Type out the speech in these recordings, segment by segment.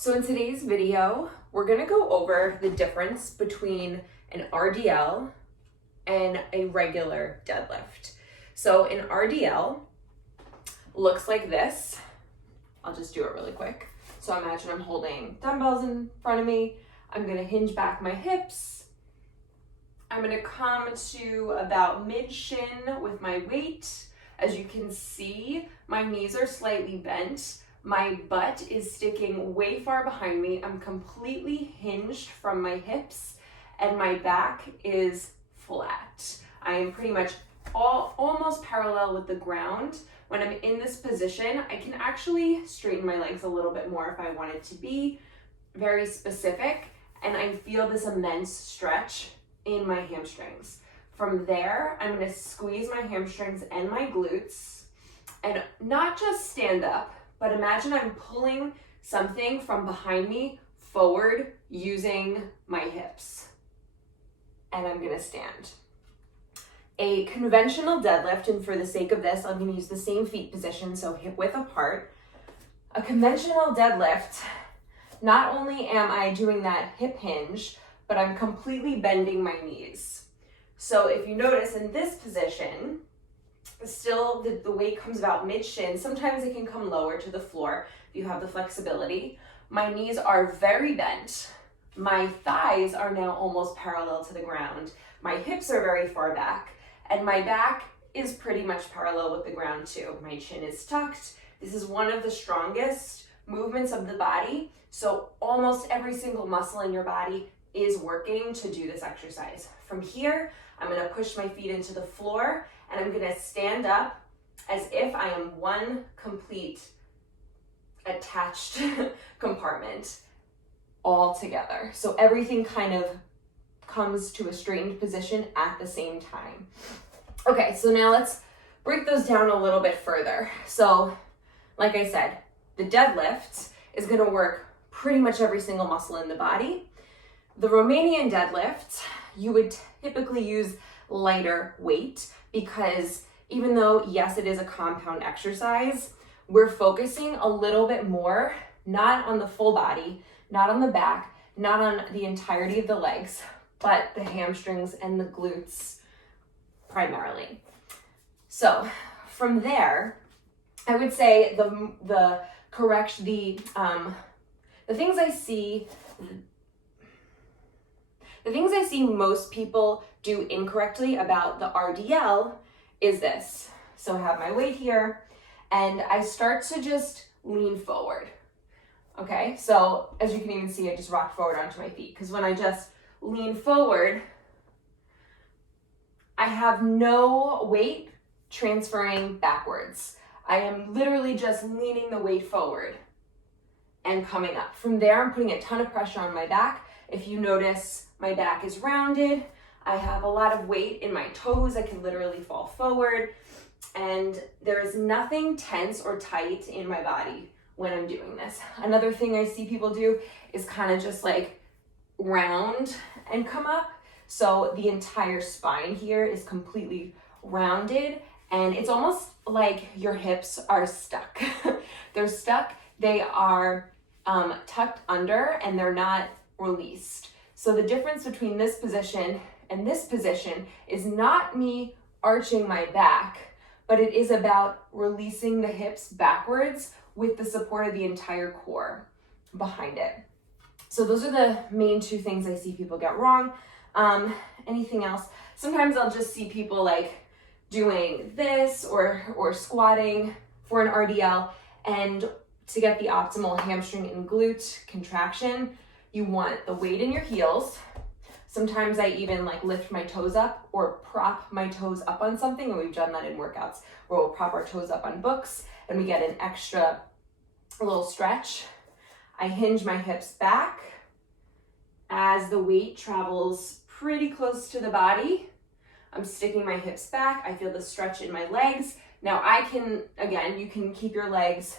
So in today's video, we're gonna go over the difference between an RDL and a regular deadlift. So an RDL looks like this. I'll just do it really quick. So imagine I'm holding dumbbells in front of me. I'm gonna hinge back my hips. I'm gonna come to about mid-shin with my weight. As you can see, my knees are slightly bent. My butt is sticking way far behind me. I'm completely hinged from my hips and my back is flat. I am pretty much almost parallel with the ground. When I'm in this position, I can actually straighten my legs a little bit more if I wanted to be very specific, and I feel this immense stretch in my hamstrings. From there, I'm gonna squeeze my hamstrings and my glutes and not just stand up, but imagine I'm pulling something from behind me forward using my hips. And I'm gonna stand. A conventional deadlift, and for the sake of this, I'm gonna use the same feet position, so hip width apart. A conventional deadlift, not only am I doing that hip hinge, but I'm completely bending my knees. So if you notice in this position, still the weight comes about mid-shin. Sometimes it can come lower to the floor if you have the flexibility. My knees are very bent. My thighs are now almost parallel to the ground. My hips are very far back, and my back is pretty much parallel with the ground too. My chin is tucked. This is one of the strongest movements of the body, so almost every single muscle in your body is working to do this exercise. From here, I'm gonna push my feet into the floor, and I'm gonna stand up as if I am one complete attached compartment all together. So everything kind of comes to a straightened position at the same time. Okay, so now let's break those down a little bit further. So like I said, the deadlift is gonna work pretty much every single muscle in the body. The Romanian deadlift, you would typically use lighter weight because even though, yes, it is a compound exercise, we're focusing a little bit more, not on the full body, not on the back, not on the entirety of the legs, but the hamstrings and the glutes primarily. So from there, I would say the things I see most people do incorrectly about the RDL is this. So I have my weight here and I start to just lean forward. Okay, so as you can even see, I just rocked forward onto my feet because when I just lean forward, I have no weight transferring backwards. I am literally just leaning the weight forward and coming up. From there, I'm putting a ton of pressure on my back. If you notice, my back is rounded. I have a lot of weight in my toes. I can literally fall forward. And there is nothing tense or tight in my body when I'm doing this. Another thing I see people do is kind of just like round and come up. So the entire spine here is completely rounded and it's almost like your hips are stuck. They're stuck, they are tucked under and they're not released. So the difference between this position and this position is not me arching my back, but it is about releasing the hips backwards with the support of the entire core behind it. So those are the main two things I see people get wrong. Anything else? Sometimes I'll just see people like doing this or squatting for an RDL, and to get the optimal hamstring and glute contraction, you want the weight in your heels. Sometimes I even like lift my toes up or prop my toes up on something, and we've done that in workouts where we'll prop our toes up on books and we get an extra little stretch. I hinge my hips back as the weight travels pretty close to the body. I'm sticking my hips back. I feel the stretch in my legs. Now I can, again, you can keep your legs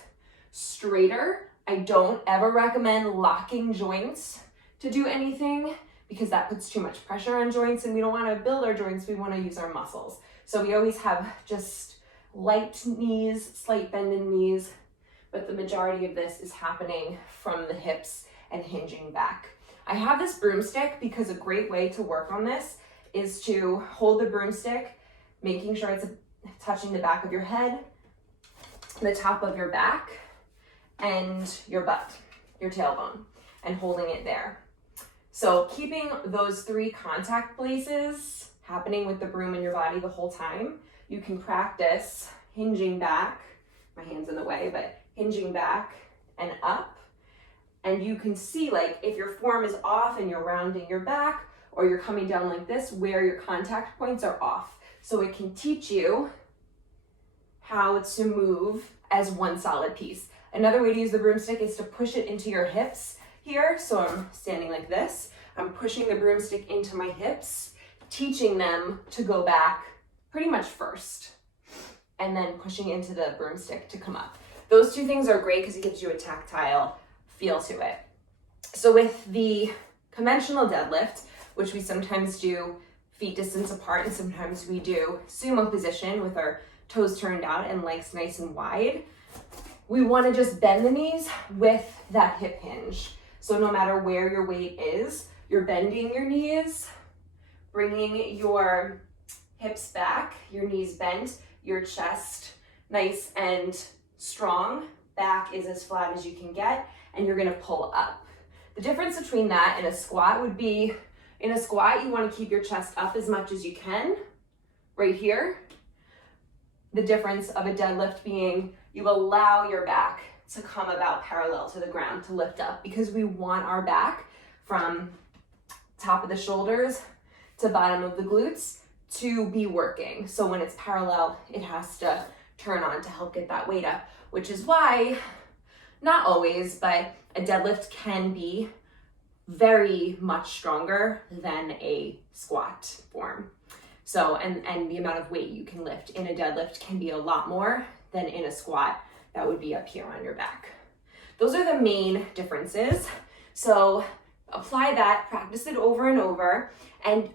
straighter. I don't ever recommend locking joints to do anything because that puts too much pressure on joints and we don't want to build our joints, we want to use our muscles. So we always have just light knees, slight bend in knees, but the majority of this is happening from the hips and hinging back. I have this broomstick because a great way to work on this is to hold the broomstick, making sure it's touching the back of your head, the top of your back, and your butt, your tailbone, and holding it there. So keeping those 3 contact places happening with the broom in your body the whole time, you can practice hinging back, my hand's in the way, but hinging back and up. And you can see, like, if your form is off and you're rounding your back or you're coming down like this, where your contact points are off. So it can teach you how to move as one solid piece. Another way to use the broomstick is to push it into your hips here. So I'm standing like this. I'm pushing the broomstick into my hips, teaching them to go back pretty much first, and then pushing into the broomstick to come up. Those 2 things are great because it gives you a tactile feel to it. So with the conventional deadlift, which we sometimes do feet distance apart and sometimes we do sumo position with our toes turned out and legs nice and wide, we want to just bend the knees with that hip hinge. So no matter where your weight is, you're bending your knees, bringing your hips back, your knees bent, your chest nice and strong, back is as flat as you can get, and you're gonna pull up. The difference between that and a squat would be, in a squat, you want to keep your chest up as much as you can, right here. The difference of a deadlift being you allow your back to come about parallel to the ground to lift up, because we want our back from top of the shoulders to bottom of the glutes to be working. So when it's parallel, it has to turn on to help get that weight up, which is why, not always, but a deadlift can be very much stronger than a squat form. So, and the amount of weight you can lift in a deadlift can be a lot more than in a squat that would be up here on your back. Those are the main differences. So apply that, practice it over and over, and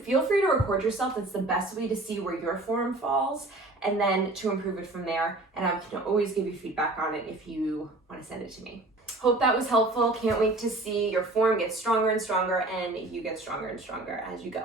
feel free to record yourself. That's the best way to see where your form falls and then to improve it from there. And I can always give you feedback on it if you want to send it to me. Hope that was helpful. Can't wait to see your form get stronger and stronger and you get stronger and stronger as you go.